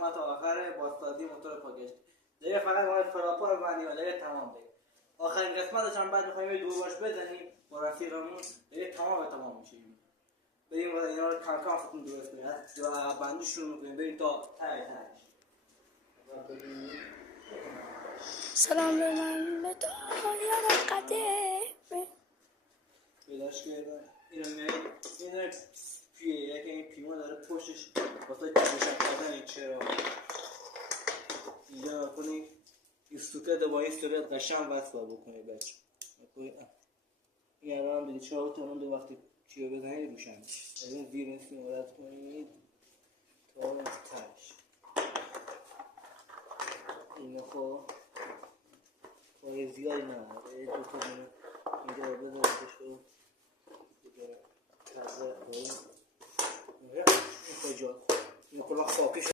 قسمت آخر بازسازی موتور پاگشت. دیگه فقط باید فراپا رو بندیم و دیگه تمام بگیم. آخرین قسمتش هم بعد میخوایم یه دورباش بزنیم با رفیقمون دیگه تمام میشه. بریم و اینا رو کم کم خودتون درست کنیم. از عقب بندی شروع میکنیم بریم تا تهش. سلام به من به دایان قدیم پیداش کردن اینو میاییم این پیه یکی این پیما داره پشتش واسه کشش کردن این چرا اینجا کنید این سوکت با این سوکت قشنگ وصل بکنید بچه این الان بدید چرا تو اون دو وقتی چی رو بزنید روشن میشه این زیر این سیم رد کنید تا اون تهش اینو خب پای زیادی نمونه دو تا اینجا رو بذاردش رو بذاره تزه این کجا این کلا خاکش